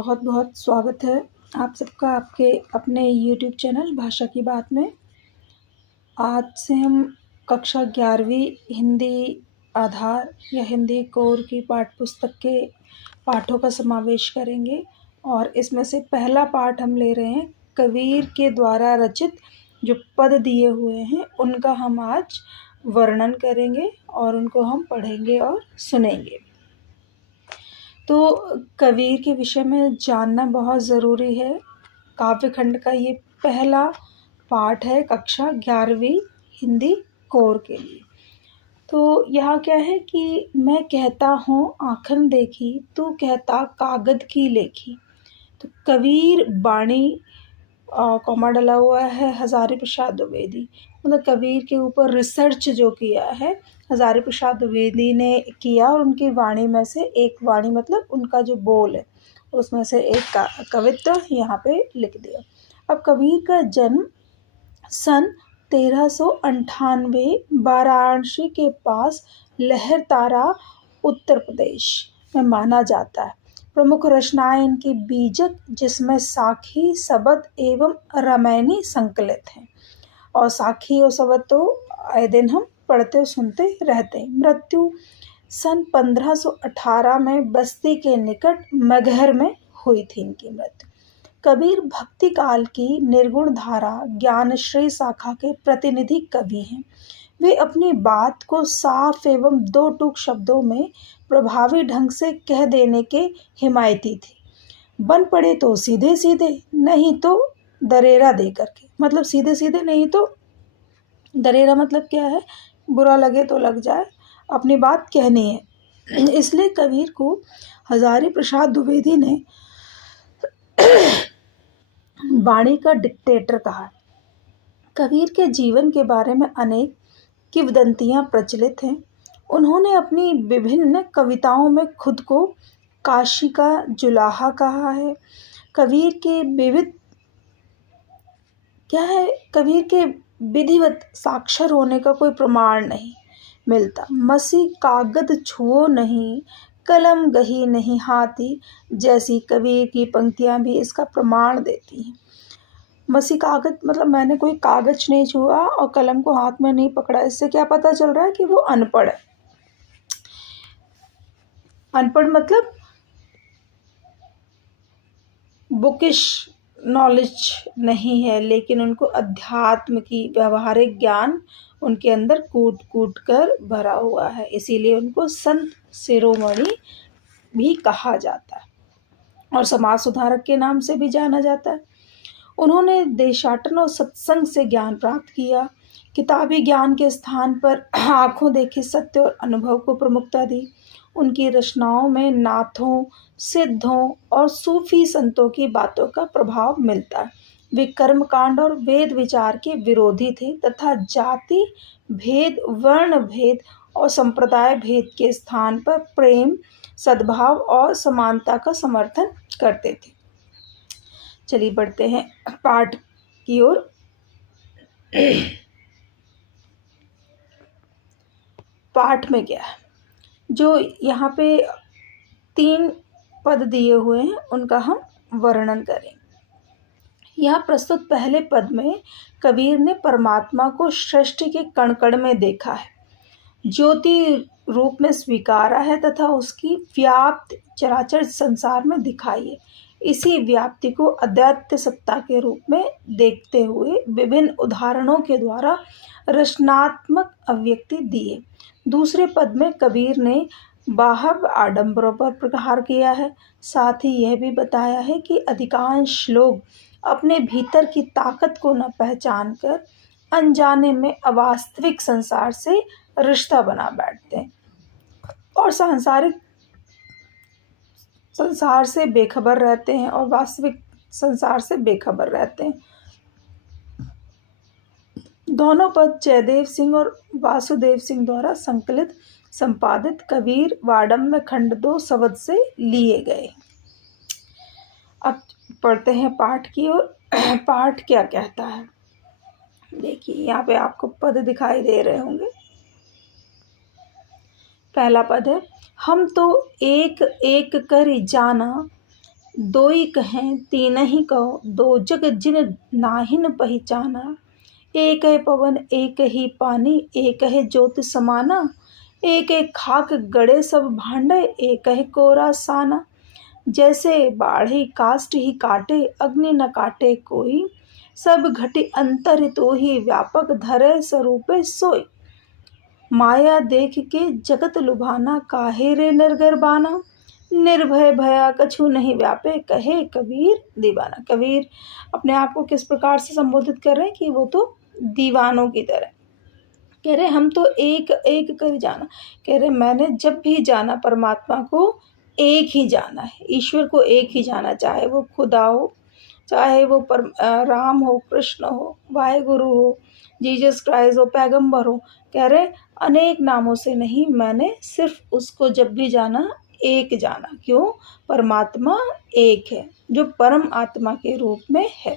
बहुत बहुत स्वागत है आप सबका आपके अपने यूट्यूब चैनल भाषा की बात में। आज से हम कक्षा 11वीं हिंदी आधार या हिंदी कोर की पाठ्य पुस्तक के पाठों का समावेश करेंगे और इसमें से पहला पाठ हम ले रहे हैं कबीर के द्वारा रचित जो पद दिए हुए हैं उनका हम आज वर्णन करेंगे और उनको हम पढ़ेंगे और सुनेंगे। तो कबीर के विषय में जानना बहुत ज़रूरी है। काव्यखंड का ये पहला पाठ है कक्षा 11वीं हिंदी कोर के लिए। तो यहाँ क्या है कि मैं कहता हूँ आँखन देखी, तू कहता कागद की लेखी। तो कबीर बाणी कॉमा डला हुआ है हज़ारी प्रसाद द्विवेदी, मतलब कबीर के ऊपर रिसर्च जो किया है हज़ारी प्रसाद द्विवेदी ने किया और उनकी वाणी में से एक वाणी मतलब उनका जो बोल है उसमें से एक कवित्व यहाँ पे लिख दिया। अब कबीर का जन्म सन 1398 वाराणसी के पास लहरतारा उत्तर प्रदेश में माना जाता है। प्रमुख रचनाएं इनकी बीजक जिसमें साखी सबद एवं रामायणी संकलित हैं और साखी और सबद तो आए दिन हम पढ़ते और सुनते रहते हैं। मृत्यु सन 1518 में बस्ती के निकट मगहर में हुई थी इनकी मृत्यु। कबीर भक्ति काल की निर्गुण धारा ज्ञानश्री शाखा के प्रतिनिधि कवि हैं। वे अपनी बात को साफ एवं दो टूक शब्दों में प्रभावी ढंग से कह देने के हिमायती थे। बन पड़े तो सीधे सीधे, नहीं तो दरेरा दे करके, मतलब सीधे सीधे नहीं तो दरेरा मतलब क्या है, बुरा लगे तो लग जाए, अपनी बात कहनी है। इसलिए कबीर को हज़ारी प्रसाद द्विवेदी ने वाणी का डिक्टेटर कहा। कबीर के जीवन के बारे में अनेक किंवदंतियां प्रचलित हैं। उन्होंने अपनी विभिन्न कविताओं में खुद को काशी का जुलाहा कहा है। कबीर के विधिवत साक्षर होने का कोई प्रमाण नहीं मिलता। मसी कागद छुओ नहीं, कलम गही नहीं हाथी जैसी कबीर की पंक्तियां भी इसका प्रमाण देती हैं। मसी कागज मतलब मैंने कोई कागज नहीं छुआ और कलम को हाथ में नहीं पकड़ा, इससे क्या पता चल रहा है कि वो अनपढ़ है। अनपढ़ मतलब बुकिश नॉलेज नहीं है, लेकिन उनको अध्यात्म की व्यवहारिक ज्ञान उनके अंदर कूट कूट कर भरा हुआ है, इसीलिए उनको संत शिरोमणि भी कहा जाता है और समाज सुधारक के नाम से भी जाना जाता है। उन्होंने देशाटन और सत्संग से ज्ञान प्राप्त किया। किताबी ज्ञान के स्थान पर आँखों देखे सत्य और अनुभव को प्रमुखता दी। उनकी रचनाओं में नाथों, सिद्धों और सूफी संतों की बातों का प्रभाव मिलता है। वे कर्मकांड और वेद विचार के विरोधी थे तथा जाति भेद, वर्ण भेद और संप्रदाय भेद के स्थान पर प्रेम, सद्भाव और समानता का समर्थन करते थे। चलिए बढ़ते हैं पाठ की ओर। पाठ में क्या है, जो यहाँ पे 3 पद दिए हुए हैं उनका हम वर्णन करेंगे। यहाँ प्रस्तुत पहले पद में कबीर ने परमात्मा को सृष्टि के कण कण में देखा है, ज्योति रूप में स्वीकारा है तथा उसकी व्याप्ति चराचर संसार में दिखाई है। इसी व्याप्ति को अद्वैत सत्ता के रूप में देखते हुए विभिन्न उदाहरणों के द्वारा रचनात्मक अभिव्यक्ति दिए। दूसरे पद में कबीर ने बाह्य आडंबरों पर प्रहार किया है, साथ ही यह भी बताया है कि अधिकांश लोग अपने भीतर की ताकत को न पहचान कर अनजाने में अवास्तविक संसार से रिश्ता बना बैठते हैं और सांसारिक संसार से बेखबर रहते हैं और वास्तविक संसार से बेखबर रहते हैं। दोनों पद जयदेव सिंह और वासुदेव सिंह द्वारा संकलित संपादित कबीर वाडम में खंड 2 सवद से लिए गए। अब पढ़ते हैं पाठ की ओर। पाठ क्या कहता है, देखिए यहाँ पे आपको पद दिखाई दे रहे होंगे। पहला पद है, हम तो एक एक कर जाना दोई कहें तीनहि कहो, दो जग जिन नाहिन पहिचाना। एक है पवन एक ही पानी, एक है ज्योति समाना। एक है खाक गड़े सब भांडे, एक है कोरा साना। जैसे बाढ़ी काष्ठ ही काटे, अग्नि न काटे कोई। सब घटी अंतर तो ही व्यापक धरे स्वरूपे सोई। माया देख के जगत लुभाना, काहे रे नरगर बाना। निर्भय भया कछु नहीं व्यापे, कहे कबीर दीवाना। कबीर अपने आप को किस प्रकार से संबोधित कर रहे हैं कि वो तो दीवानों की तरह। कह रहे हम तो एक एक कर जाना। कह रहे मैंने जब भी जाना परमात्मा को एक ही जाना है, ईश्वर को एक ही जाना, चाहे वो खुदा हो, चाहे वो राम हो, कृष्ण हो, वाहेगुरु हो, जीसस क्राइस्ट हो, पैगंबर हो। कह रहे अनेक नामों से नहीं, मैंने सिर्फ उसको जब भी जाना एक जाना। क्यों? परमात्मा एक है जो परम आत्मा के रूप में है।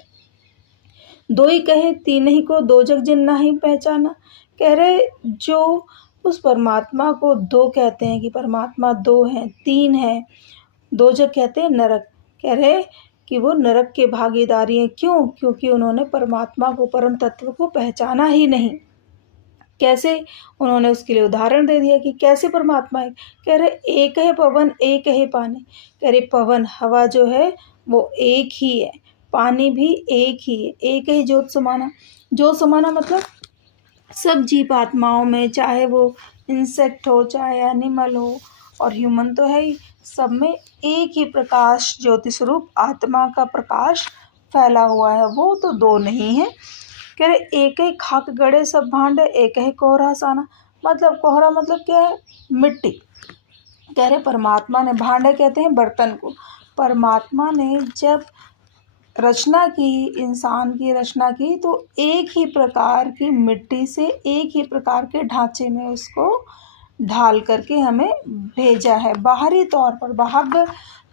दोई कहे तीन ही को, दो जग जिन नाही पहचाना। कह रहे जो उस परमात्मा को दो कहते हैं कि परमात्मा दो हैं, तीन है, दो जग कहते हैं नरक। कह रहे कि वो नरक के भागीदारी हैं। क्यों? क्योंकि उन्होंने परमात्मा को, परम तत्व को पहचाना ही नहीं। कैसे? उन्होंने उसके लिए उदाहरण दे दिया कि कैसे परमात्मा है। कह रहे एक है पवन एक है पानी। कह रहे पवन हवा जो है वो एक ही है, पानी भी एक ही है, एक ही ज्योत समाना। ज्योत समाना मतलब सब जीव आत्माओं में, चाहे वो इंसेक्ट हो, चाहे एनिमल हो और ह्यूमन तो है ही, सब में एक ही प्रकाश, ज्योति स्वरूप आत्मा का प्रकाश फैला हुआ है। वो तो दो नहीं है। कह रहे एक ही खाक गड़े सब भांडे, एक ही कोहरा साना। मतलब कोहरा मतलब क्या है? मिट्टी। कह रहे परमात्मा ने, भांडे कहते हैं बर्तन को, परमात्मा ने जब रचना की, इंसान की रचना की, तो एक ही प्रकार की मिट्टी से, एक ही प्रकार के ढांचे में उसको ढाल करके हमें भेजा है। बाहरी तौर पर, बाह्य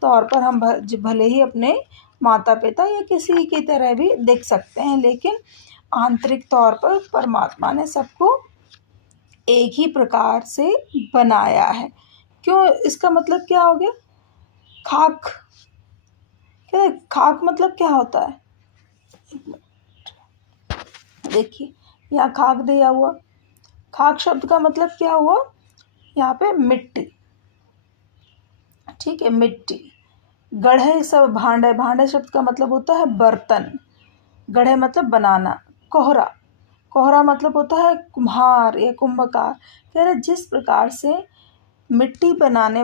तौर पर हम भले ही अपने माता पिता या किसी की तरह भी दिख सकते हैं, लेकिन आंतरिक तौर पर परमात्मा ने सबको एक ही प्रकार से बनाया है। क्यों? इसका मतलब क्या हो गया? खाक। क्या खाक मतलब क्या होता है? देखिए यहाँ खाक दिया हुआ, खाक शब्द का मतलब क्या हुआ? यहाँ पे मिट्टी। ठीक है, मिट्टी। गढ़े सब भांडे, भांडे शब्द का मतलब होता है बर्तन। गढ़े मतलब बनाना। कोहरा, कोहरा मतलब होता है कुम्हार या कुंभकार। कह रहे जिस प्रकार से मिट्टी बनाने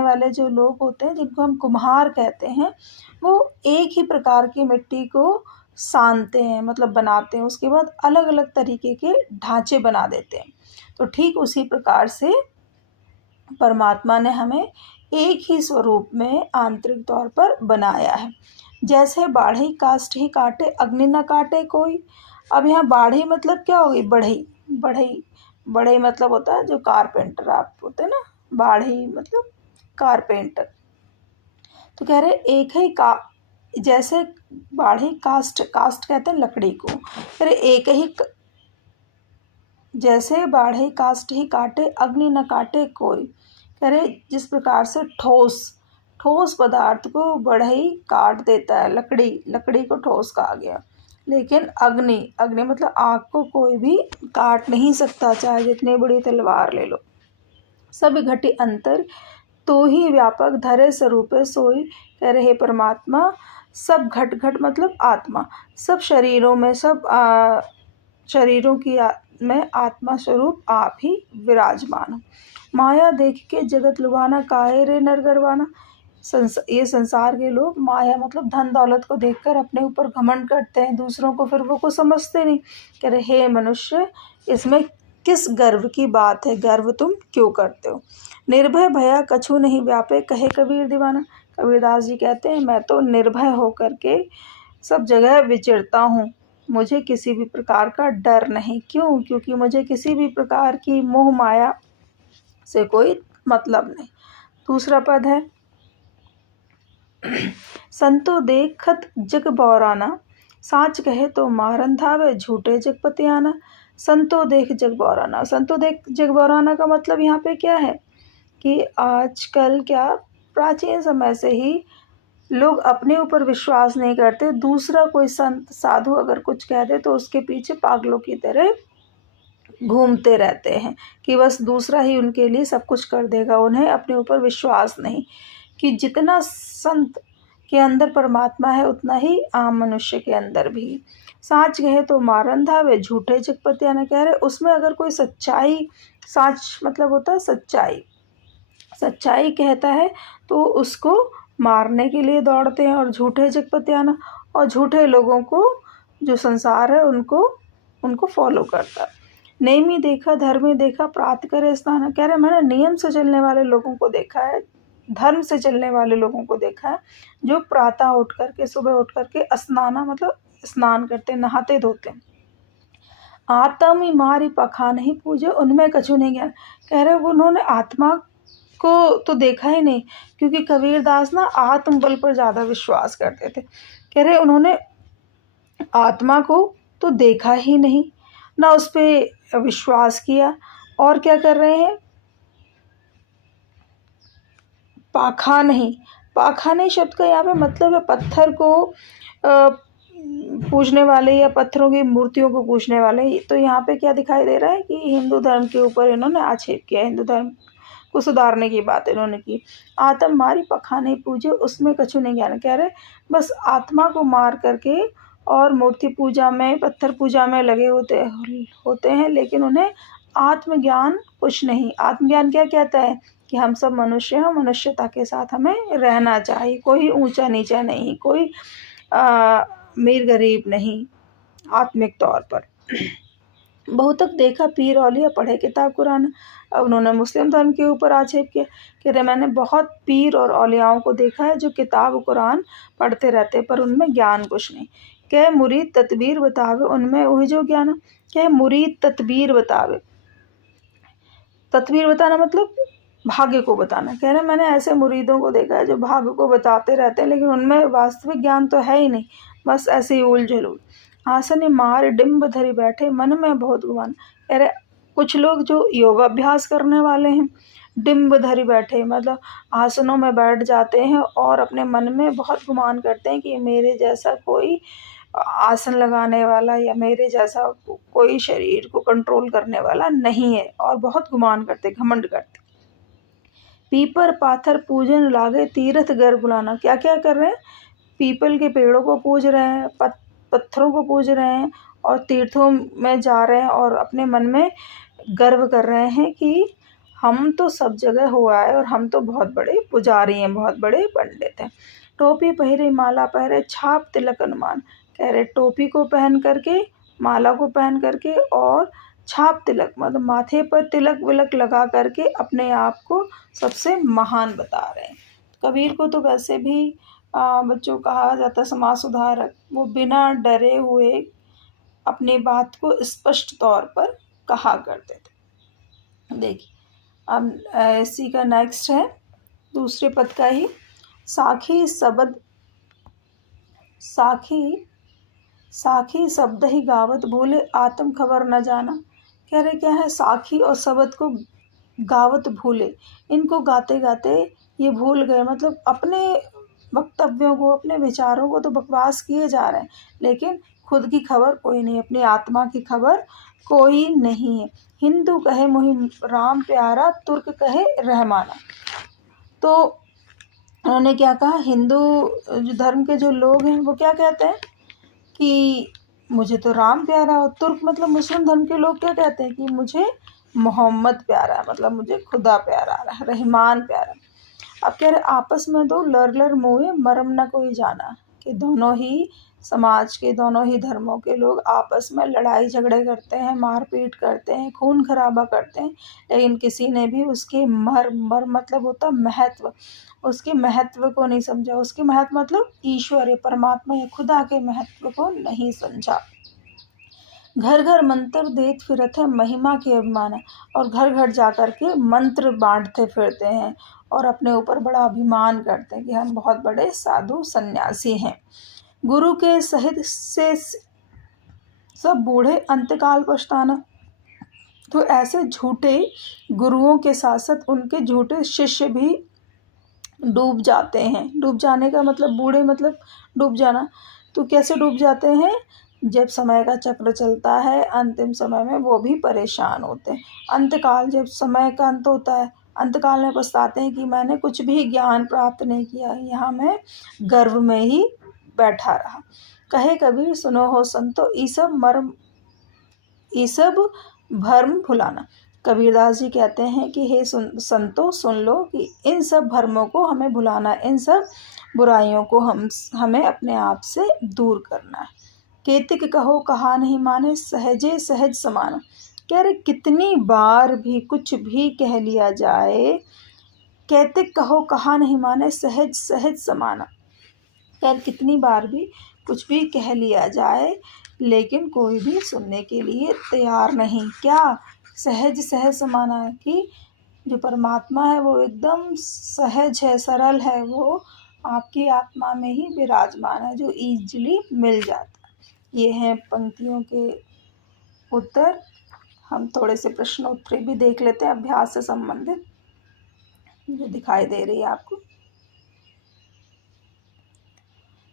वाले जो लोग होते हैं, जिनको हम कुम्हार कहते हैं, वो एक ही प्रकार की मिट्टी को सानते हैं, मतलब बनाते हैं, उसके बाद अलग अलग तरीके के ढांचे बना देते हैं। तो ठीक उसी प्रकार से परमात्मा ने हमें एक ही स्वरूप में आंतरिक तौर पर बनाया है। जैसे बाढ़ी काष्ठ ही काटे, अग्नि न काटे कोई। अब यहाँ बाढ़ी मतलब क्या होगी? बढ़ई। बढ़ई, बढ़ई मतलब होता है जो कारपेंटर आप होते हैं ना, बाढ़ी मतलब कारपेंटर। तो कह रहे एक ही का, जैसे बाढ़ी काष्ठ, काष्ठ कहते हैं लकड़ी को। कह रहे एक ही जैसे बाढ़े काष्ठ ही काटे, अग्नि न काटे कोई। कह रहे जिस प्रकार से ठोस पदार्थ को बढ़ई काट देता है, लकड़ी को ठोस कहा गया, लेकिन अग्नि मतलब आग को कोई भी काट नहीं सकता, चाहे जितनी बड़ी तलवार ले लो। सब घटी अंतर तो ही व्यापक धरे स्वरूपे सोई। कह रहे परमात्मा सब घट मतलब आत्मा, सब शरीरों में, सब शरीरों की में आत्मा स्वरूप आप ही विराजमान हो। माया देख के जगत लुभाना, काहे रे नर गरवाना। ये संसार के लोग माया मतलब धन दौलत को देखकर अपने ऊपर घमंड करते हैं, दूसरों को फिर वो को समझते नहीं। कह रहे हे मनुष्य, इसमें किस गर्व की बात है? गर्व तुम क्यों करते हो? निर्भय भया कछु नहीं व्यापे, कहे कबीर दीवाना। कबीरदास जी कहते हैं मैं तो निर्भय होकर के सब जगह विचरता हूँ, मुझे किसी भी प्रकार का डर नहीं। क्यों? क्योंकि मुझे किसी भी प्रकार की मोह माया से कोई मतलब नहीं। दूसरा पद है संतो देखत जग बौराना, साच कहे तो मारन धावे, झूठे जग पतियाना। संतो देख जग बौराना, संतो देख जग बौराना का मतलब यहाँ पे क्या है कि आजकल क्या प्राचीन समय से ही लोग अपने ऊपर विश्वास नहीं करते, दूसरा कोई संत साधु अगर कुछ कह दे तो उसके पीछे पागलों की तरह घूमते रहते हैं कि बस दूसरा ही उनके लिए सब कुछ कर देगा। उन्हें अपने ऊपर विश्वास नहीं कि जितना संत के अंदर परमात्मा है उतना ही आम मनुष्य के अंदर भी। साच कहे तो मारंधा वे झूठे जगपतिया ने कह रहे, उसमें अगर कोई सच्चाई, साच मतलब होता है सच्चाई, सच्चाई कहता है तो उसको मारने के लिए दौड़ते हैं। और झूठे जगपतियाना, और झूठे लोगों को जो संसार है उनको फॉलो करता है। नेमी देखा धर्मी देखा प्रात करे स्नान, कह रहे मैंने नियम से चलने वाले लोगों को देखा है, धर्म से चलने वाले लोगों को देखा है, जो प्रातः उठ करके, सुबह उठ करके स्नाना मतलब स्नान करते, नहाते धोते। आत्म ही मारी पखा नहीं पूजे, उनमें कछु नहीं ज्ञान, कह रहे उन्होंने आत्मा को तो देखा ही नहीं, क्योंकि कबीरदास ना आत्मबल पर ज़्यादा विश्वास करते थे। कह रहे उन्होंने आत्मा को तो देखा ही नहीं, ना उस पर विश्वास किया, और क्या कर रहे हैं, पाखा नहीं। पाखा नहीं शब्द का यहाँ पे मतलब है पत्थर को पूजने वाले या पत्थरों की मूर्तियों को पूजने वाले। तो यहाँ पे क्या दिखाई दे रहा है कि हिंदू धर्म के ऊपर इन्होंने आक्षेप किया, हिंदू धर्म को सुधारने की बात इन्होंने की। आत्म मारी पखा नहीं पूजे, उसमें कछु नहीं ज्ञान, कह रहे बस आत्मा को मार करके और मूर्ति पूजा में, पत्थर पूजा में लगे होते हैं, लेकिन उन्हें आत्मज्ञान कुछ नहीं। आत्मज्ञान क्या कहता है कि हम सब मनुष्य हैं, मनुष्यता के साथ हमें रहना चाहिए, कोई ऊंचा नीचा नहीं, कोई अमीर गरीब नहीं, आत्मिक तौर पर। बहुतक देखा पीर औलिया पढ़े किताब कुरान, अब उन्होंने मुस्लिम धर्म के ऊपर आक्षेप किया कि अरे मैंने बहुत पीर और औलियाओं को देखा है जो किताब कुरान पढ़ते रहते पर उनमें ज्ञान कुछ नहीं। क्या मुरीद तदबीर बतावे, उनमें वही जो ज्ञान, क्या मुरीद तदबीर बतावे, तदबीर बताना मतलब भाग्य को बताना। कह रहे मैंने ऐसे मुरीदों को देखा है जो भाग्य को बताते रहते हैं, लेकिन उनमें वास्तविक ज्ञान तो है ही नहीं, बस ऐसे ही उल झुल। आसन मार डिम्ब धरी बैठे मन में बहुत गुमान, कह रहे कुछ लोग जो योगाभ्यास करने वाले हैं, डिम्ब धरी बैठे मतलब आसनों में बैठ जाते हैं और अपने मन में बहुत गुमान करते हैं कि मेरे जैसा कोई आसन लगाने वाला या मेरे जैसा कोई शरीर को कंट्रोल करने वाला नहीं है, और बहुत गुमान करते, घमंड करते। पीपर पाथर पूजन लागे तीर्थ गर बुलाना, क्या क्या कर रहे हैं, पीपल के पेड़ों को पूज रहे हैं, पत्थरों को पूज रहे हैं और तीर्थों में जा रहे हैं और अपने मन में गर्व कर रहे हैं कि हम तो सब जगह हो आए और हम तो बहुत बड़े पुजारी हैं, बहुत बड़े पंडित हैं। टोपी पहरे माला पहरे छाप तिलक अनुमान, कह रहे टोपी को पहन करके, माला को पहन करके और छाप तिलक मतलब माथे पर तिलक विलक लगा करके अपने आप को सबसे महान बता रहे हैं। कबीर को तो वैसे भी बच्चों कहा जाता है समाज सुधारक, वो बिना डरे हुए अपनी बात को स्पष्ट तौर पर कहा करते थे। देखिए अब इसी का नेक्स्ट है दूसरे पद का ही, साखी शब्द ही गावत भूले आत्म खबर न जाना, कह रहे क्या है, साखी और शब्द को गावत भूले, इनको गाते गाते ये भूल गए, मतलब अपने वक्तव्यों को, अपने विचारों को तो बकवास किए जा रहे हैं, लेकिन खुद की खबर कोई नहीं, अपनी आत्मा की खबर कोई नहीं है। हिंदू कहे मुहि राम प्यारा, तुर्क कहे रहमाना। तो उन्होंने क्या कहा, हिंदू जो धर्म के जो लोग हैं वो क्या कहते हैं कि मुझे तो राम प्यारा, और तुर्क मतलब मुस्लिम धर्म के लोग क्या कहते हैं कि मुझे मोहम्मद प्यारा, मतलब मुझे खुदा प्यारा, रहमान प्यारा। अब कह रहे आपस में दो लर मुए मरम न कोई जाना, कि दोनों ही समाज के, दोनों ही धर्मों के लोग आपस में लड़ाई झगड़े करते हैं, मारपीट करते हैं, खून खराबा करते हैं, लेकिन किसी ने भी उसके मर मतलब होता महत्व, उसके महत्व को नहीं समझा, उसके महत्व मतलब ईश्वर या परमात्मा या खुदा के महत्व को नहीं समझा। घर घर मंत्र देत फिरत है महिमा के अभिमान है, और घर घर जा कर के मंत्र बांटते फिरते हैं और अपने ऊपर बड़ा अभिमान करते हैं कि हम बहुत बड़े साधु सन्यासी हैं। गुरु के सहित से सब बूढ़े अंतकाल पछताना, तो ऐसे झूठे गुरुओं के साथ साथ उनके झूठे शिष्य भी डूब जाते हैं। डूब जाने का मतलब बूढ़े मतलब डूब जाना। तो कैसे डूब जाते हैं? जब समय का चक्र चलता है, अंतिम समय में वो भी परेशान होते हैं। अंतकाल, जब समय का अंत होता है, अंतकाल में पछताते हैं कि मैंने कुछ भी ज्ञान प्राप्त नहीं किया, यहाँ मैं गर्व में ही बैठा रहा। कहे कबीर सुनो हो संतो, ये सब भर्म भुलाना। कबीरदास जी कहते हैं कि हे संतो सुन लो कि इन सब भर्मों को हमें भुलाना, इन सब बुराइयों को हमें अपने आप से दूर करना है। केतिक कहो कहा नहीं माने, सहजे सहज समाना। कह रहे कितनी बार भी कुछ भी कह लिया जाए, केतिक कहो कहा नहीं माने, सहज सहज समाना। यार कितनी बार भी कुछ भी कह लिया जाए, लेकिन कोई भी सुनने के लिए तैयार नहीं। क्या? सहज सहज समाना है कि जो परमात्मा है वो एकदम सहज है, सरल है, वो आपकी आत्मा में ही विराजमान है, जो ईजिली मिल जाता है। ये हैं पंक्तियों के उत्तर। हम थोड़े से प्रश्न उत्तर भी देख लेते हैं अभ्यास से संबंधित, जो दिखाई दे रही है आपको।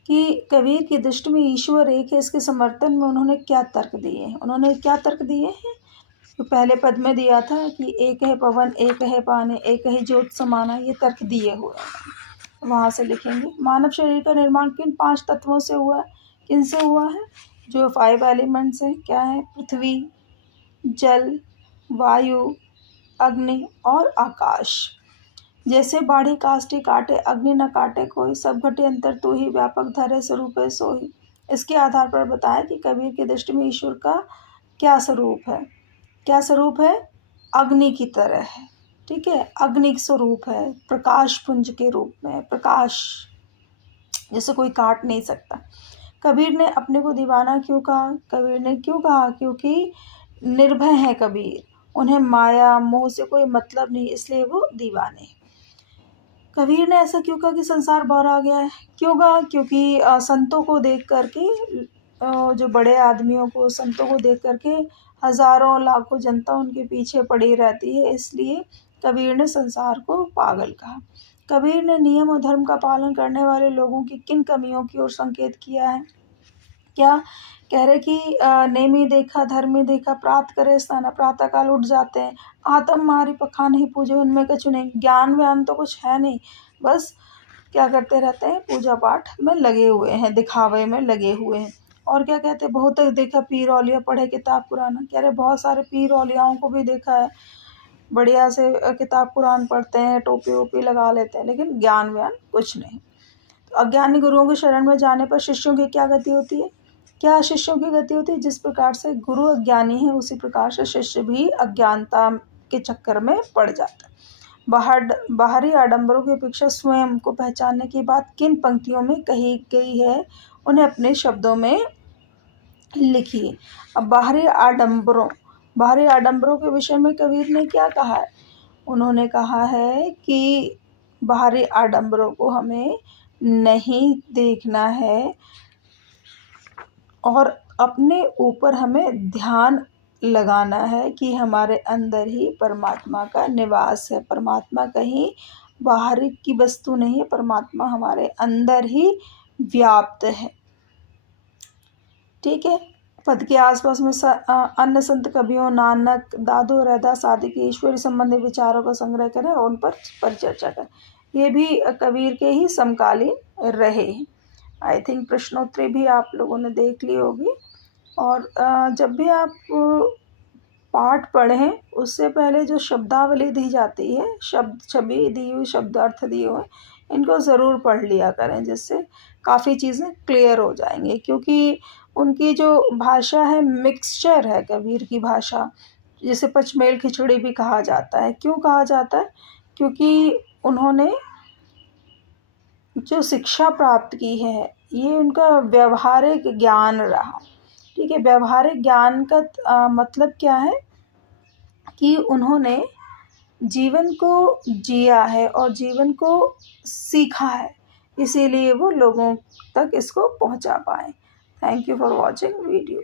कि कबीर की दृष्टि में ईश्वर एक है, इसके समर्थन में उन्होंने क्या तर्क दिए हैं? उन्होंने क्या तर्क दिए हैं? तो पहले पद में दिया था कि एक है पवन, एक है पानी, एक है ज्योत समाना, ये तर्क दिए हुए हैं। वहाँ से लिखेंगे। मानव शरीर का निर्माण किन 5 तत्वों से हुआ है? किन से हुआ है? जो 5 एलिमेंट्स हैं, क्या है? पृथ्वी, जल, वायु, अग्नि और आकाश। जैसे बाढ़ी काष्ठी काटे, अग्नि न काटे कोई, सब घटे अंतर तू ही, व्यापक धरे स्वरूप है सोही। इसके आधार पर बताया कि कबीर की दृष्टि में ईश्वर का क्या स्वरूप है? क्या स्वरूप है? अग्नि की तरह है। ठीक है, अग्नि स्वरूप है, प्रकाश पुंज के रूप में, प्रकाश जैसे कोई काट नहीं सकता। कबीर ने अपने को दीवाना क्यों कहा? कबीर ने क्यों कहा? क्योंकि निर्भय है कबीर, उन्हें माया मोह से कोई मतलब नहीं, इसलिए वो दीवाने। कबीर ने ऐसा क्यों कहा कि संसार बौरा गया है? क्यों कहा? क्योंकि संतों को देख करके, जो बड़े आदमियों को, संतों को देख करके हजारों लाखों जनता उनके पीछे पड़ी रहती है, इसलिए कबीर ने संसार को पागल कहा। कबीर ने नियम और धर्म का पालन करने वाले लोगों की किन कमियों की ओर संकेत किया है? क्या कह रहे कि नेमी देखा धर्मी देखा, प्रात करे स्नान, प्रातः काल उठ जाते हैं, आत्म मारी पखा नहीं पूजे, उनमें कछु नहीं, ज्ञान व्यान तो कुछ है नहीं, बस क्या करते रहते हैं? पूजा पाठ में लगे हुए हैं, दिखावे में लगे हुए हैं। और क्या कहते हैं? बहुत देखा पीर औलिया पढ़े किताब कुरान। कह रहे बहुत सारे पीर औलियाओं को भी देखा है, बढ़िया से किताब कुरान पढ़ते हैं, टोपी वोपी लगा लेते हैं, लेकिन ज्ञान व्यान कुछ नहीं। तो अज्ञानी गुरुओं के शरण में जाने पर शिष्यों की क्या गति होती है? क्या शिष्यों की गति होती है? जिस प्रकार से गुरु अज्ञानी है, उसी प्रकार से शिष्य भी अज्ञानता के चक्कर में पड़ जाता है। बाहरी आडंबरों की अपेक्षा स्वयं को पहचानने की बात किन पंक्तियों में कही गई है? उन्हें अपने शब्दों में लिखिए। अब बाहरी आडंबरों के विषय में कबीर ने क्या कहा है? उन्होंने कहा है कि बाहरी आडंबरों को हमें नहीं देखना है और अपने ऊपर हमें ध्यान लगाना है कि हमारे अंदर ही परमात्मा का निवास है। परमात्मा कहीं बाहर की वस्तु नहीं है, परमात्मा हमारे अंदर ही व्याप्त है। ठीक है, पद के आसपास में अन्य संत कवियों, नानक, दादू, रैदास आदि के ईश्वरी संबंधी विचारों का संग्रह करें और उन पर परिचर्चा करें। ये भी कबीर के ही समकालीन रहे। आई थिंक प्रश्नोत्तरी भी आप लोगों ने देख ली होगी। और जब भी आप पाठ पढ़ें, उससे पहले जो शब्दावली दी जाती है, छवि दी हुई, शब्दार्थ दिए हुए, इनको ज़रूर पढ़ लिया करें, जिससे काफ़ी चीज़ें क्लियर हो जाएंगी। क्योंकि उनकी जो भाषा है मिक्सचर है, कबीर की भाषा, जिसे पचमेल खिचड़ी भी कहा जाता है। क्यों कहा जाता है? क्योंकि उन्होंने जो शिक्षा प्राप्त की है, ये उनका व्यवहारिक ज्ञान रहा। ठीक है, व्यवहारिक ज्ञान का मतलब क्या है? कि उन्होंने जीवन को जिया है और जीवन को सीखा है, इसीलिए वो लोगों तक इसको पहुंचा पाए। Thank you for watching video.